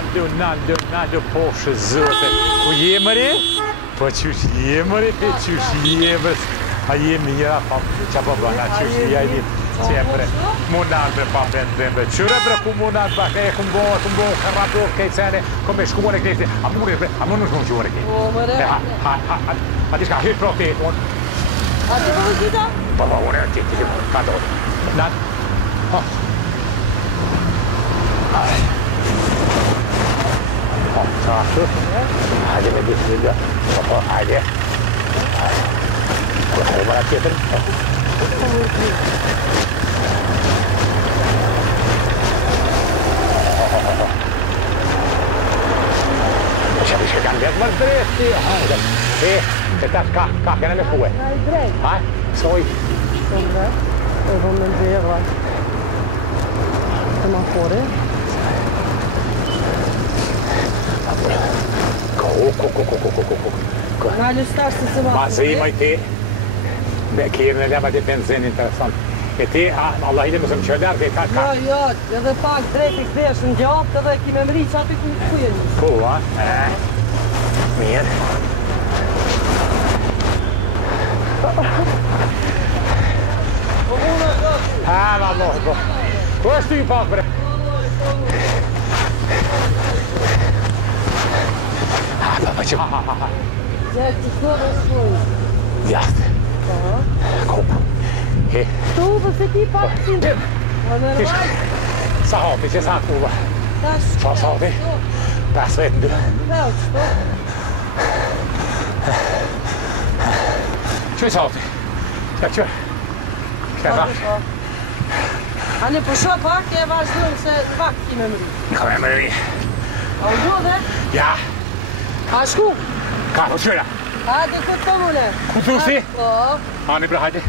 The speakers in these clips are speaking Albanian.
Naldo, poshë zote. Ku jemëri? Po qysh jemëri, qysh jemës. A jemi njëra pa që po bëna, qysh jemi qepre. Munarve pa vendembe. Qyre bre ku munar bak, e ku mbo karator kejcene, ku me shkuar e kejcene. A mune bre, a mune shkuar qyre kejcene. O, mëre. A ti shka hyt pro te, unë. A ti po vëzita? Po, unë e ti, ka do. Nat. Taşır. Hadi be bismillah. Hadi. Hadi bana getir. Deixa eu chegar mesmo, mas direito. Você tá carregando minha rua. Vai, soi. Eu vou me ver agora. Uma fora. Naldo stash të se Ma zima i ti, kjerën e lema di benzin interesant. E ti, Allah i dhe mësëm që lërë, ka... Jo, edhe pak drejt i këthesh në gjatë, edhe kime mëri që aty ku jeni. Ku, a? Mirë. Allah, ku është ty pak, bre? Zet, ti kërë është shkojnë? Vjatë. Kopë. Tu, përse ti pak si në... Sa hapi, që sa të uva? Sa hapi? 5 vetë në dy. Qëj sa hapi? Që? Këta? Ani përsho pak e vazhdojnë se pak ki me mëri. Ka me mëri. A u do dhe? Ja. A shku? Ka, po qëra? Hajde, këtë të mune. Ku thusi? Po. Ani bre, hajde.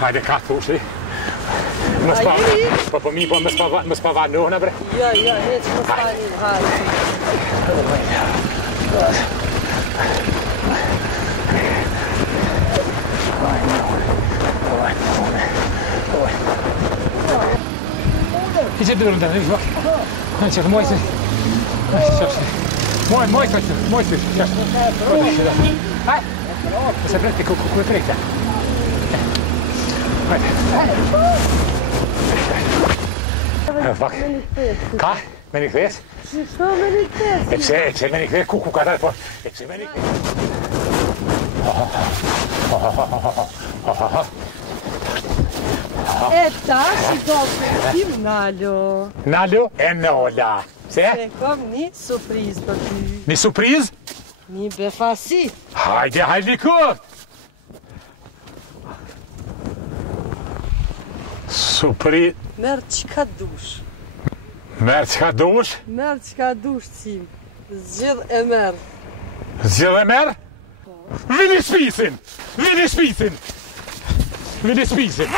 Hajde, ka thusi. A jeri? Po mi, po mës pa vanohna, bre. Jo, heç mës pa një. Hajde. Idzie durą tam, widzisz? Chodźcie, mojcy. Mojcy, ciasto. Vai. Você prende com preta. Vai. Fuck. Ka? Meni kves? Što meni kves? Epse meni kves, kuku kada po. Epse meni kves. E tash I do tim Naldo. Naldo e Nola. Se? Se kom një surprizë për ty. Një surprizë? Një befasi. Hajde kur! Surprizë. Merë qka dush. Merë qka dush? Merë qka dush cim. Zgjidh e merë. Zgjidh e merë? Vini spisin! Vini spisin!